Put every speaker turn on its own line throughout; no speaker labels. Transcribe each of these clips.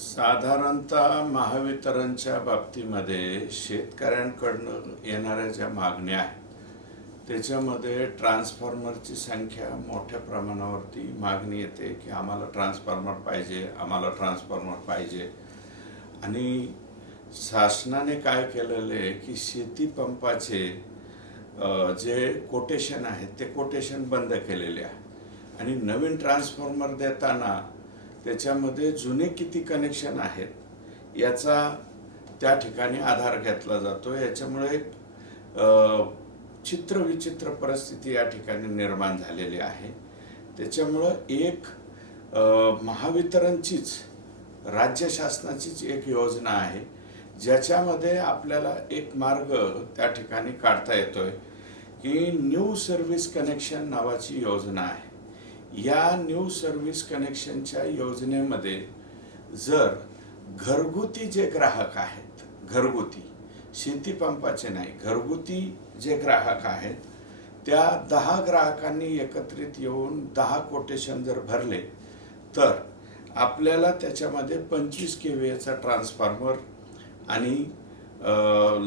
साधारणतः महावितरणच्या बाबतीमध्ये शेतकऱ्यांकडनं येणाऱ्या ज्या मागण्या आहेत त्याच्यामध्ये ट्रान्सफॉर्मरची संख्या मोठ्या प्रमाणावरती मागणी येते की आम्हाला ट्रान्सफॉर्मर पाहिजे आम्हाला ट्रान्सफॉर्मर पाहिजे. आणि शासनाने काय केलेलं आहे की शेती पंपाचे जे कोटेशन आहेत ते कोटेशन बंद केलेले आहे. आणि नवीन ट्रान्सफॉर्मर देताना त्याच्यामध्ये जुने किती कनेक्शन आहेत याचा त्या ठिकाणी आधार घेतला जातो. याच्यामुळे एक, चित्रविचित्र परिस्थिती या ठिकाणी निर्माण झालेली आहे. त्याच्यामुळं एक महावितरणचीच राज्य शासनाचीच एक योजना आहे ज्याच्यामध्ये आपल्याला एक मार्ग त्या ठिकाणी काढता येतोय की न्यू सर्व्हिस कनेक्शन नावाची योजना आहे. या न्यू सर्व्हिस कनेक्शनच्या योजनेमध्ये जर घरगुती जे ग्राहक आहेत घरगुती शेती पंपाचे नाही घरगुती जे ग्राहक आहेत त्या दहा ग्राहकांनी एकत्रित येऊन दहा कोटेशन जर भरले तर आपल्याला त्याच्यामध्ये पंचवीस के व्हीचा ट्रान्सफॉर्मर आणि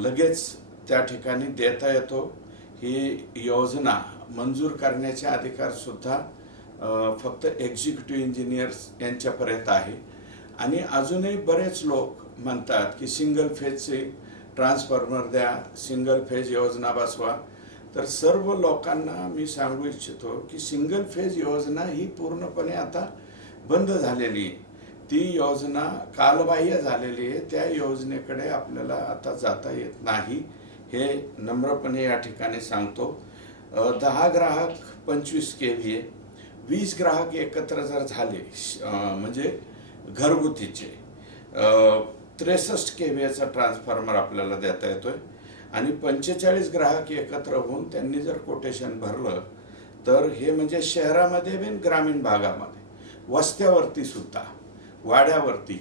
लगेच त्या ठिकाणी देता येतो. ही योजना मंजूर करण्याचे अधिकारसुद्धा फक्त एक्झिक्युटिव्ह इंजिनियर्स यांच्यापर्यंत आहे. आणि अजूनही बरेच लोक म्हणतात की सिंगल फेजचे ट्रान्सफॉर्मर द्या सिंगल फेज योजना बसवा. तर सर्व लोकांना मी सांगू इच्छितो की सिंगल फेज योजना ही पूर्णपणे आता बंद झालेली आहे. ती योजना कालबाह्य झालेली आहे. त्या योजनेकडे आपल्याला आता जाता येत नाही हे नम्रपणे या ठिकाणी सांगतो. दहा ग्राहक पंचवीस के व्ही वीस ग्राहक एकत्र जर झाले श- म्हणजे घरगुतीचे त्रेसष्ट के व्हीचा ट्रान्सफॉर्मर आपल्याला देता येतोय आणि पंचेचाळीस ग्राहक एकत्र होऊन त्यांनी जर कोटेशन भरलं तर हे म्हणजे शहरामध्ये बिन ग्रामीण भागामध्ये वस्त्यावरती सुद्धा वाड्यावरती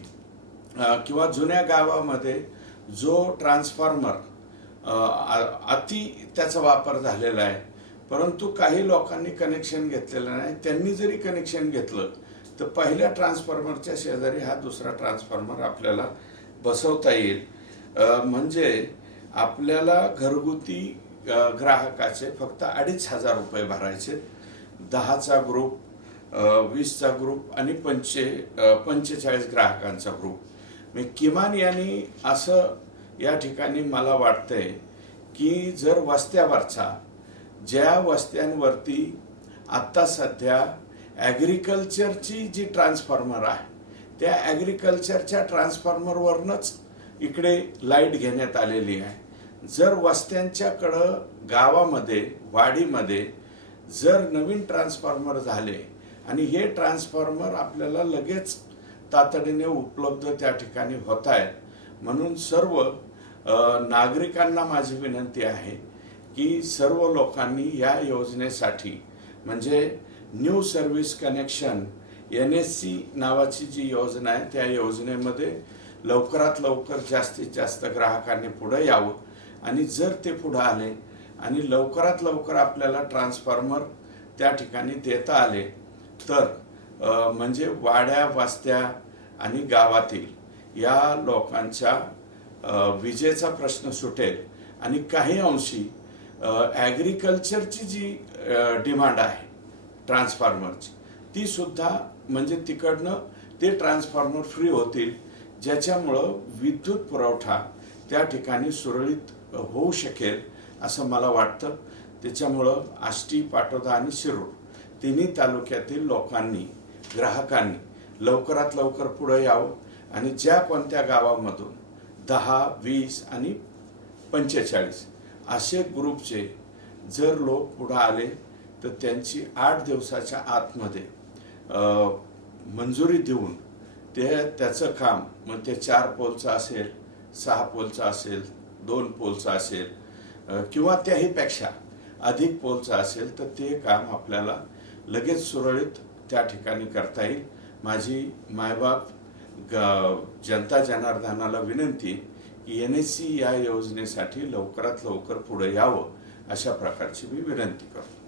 किंवा जुन्या गावामध्ये जो ट्रान्सफॉर्मर अति त्याचा वापर झालेला आहे परंतु काही लोकांनी कनेक्शन घेतलेलं नाही. त्यांनी जरी कनेक्शन घेतलं तर पहिल्या ट्रान्सफॉर्मरच्या शेजारी हा दुसरा ट्रान्सफॉर्मर आपल्याला बसवता येईल. म्हणजे आपल्याला घरगुती ग्राहकाचे फक्त अडीच हजार रुपये भरायचे. दहाचा ग्रुप वीसचा ग्रुप आणि पंचे पंचेचाळीस ग्राहकांचा ग्रुप मी किमान यांनी असं या ठिकाणी मला वाटतंय की जर वस्त्यावरचा ज्या वस्त्यांवरती आत्ता सध्या ॲग्रिकल्चरची जी ट्रान्सफॉर्मर आहे त्या ॲग्रिकल्चरच्या ट्रान्सफॉर्मरवरूनच इकडे लाइट घेण्यात आलेली आहे. जर वस्त्यांच्याकडं गावामध्ये वाडीमध्ये जर नवीन ट्रान्सफॉर्मर झाले आणि हे ट्रान्सफॉर्मर आपल्याला लगेच तातडीने उपलब्ध त्या ठिकाणी होत आहेत म्हणून सर्व नागरिकांना माझी विनंती आहे की सर्व लोकांनी या योजनेसाठी म्हणजे new service connection N S C नावाची जी योजना आहे त्या योजनेमध्ये लवकरात लवकर जास्तीत जास्त ग्राहकांनी पुढे यावं. आणि जर ते पुढं आले आणि लवकरात लवकर आपल्याला ट्रान्सफॉर्मर त्या ठिकाणी देता आले तर म्हणजे वाड्या वास्त्या आणि गावातील या लोकांच्या विजेचा प्रश्न सुटेल. आणि काही अंशी ॲग्रिकल्चरची जी डिमांड आहे ट्रान्सफॉर्मरची ती सुद्धा म्हणजे तिकडनं ते ट्रान्सफॉर्मर फ्री होतील ज्याच्यामुळं विद्युत पुरवठा त्या ठिकाणी सुरळीत होऊ शकेल असं मला वाटतं. त्याच्यामुळं आष्टी पाटोदा आणि शिरूर तिन्ही तालुक्यातील लोकांनी ग्राहकांनी लवकरात लवकर पुढं यावं आणि ज्या कोणत्या गावामधून दहा वीस आणि पंचेचाळीस असे ग्रुपचे जर लोक पुढे आले तर त्यांची आठ दिवसाच्या आतमध्ये मंजुरी देऊन ते त्याचं काम मग ते चार पोलचं असेल सहा पोलचं असेल दोन पोलचं असेल किंवा त्याहीपेक्षा अधिक पोलचं असेल तर ते काम आपल्याला लगेच सुरळीत त्या ठिकाणी करता येईल. माझी मायबाप ग जनता जनार्दनाला विनंती एन एस सी या योजनेसाठी लवकरात लवकर पुढे यावं अशा प्रकारची मी विनंती करतो.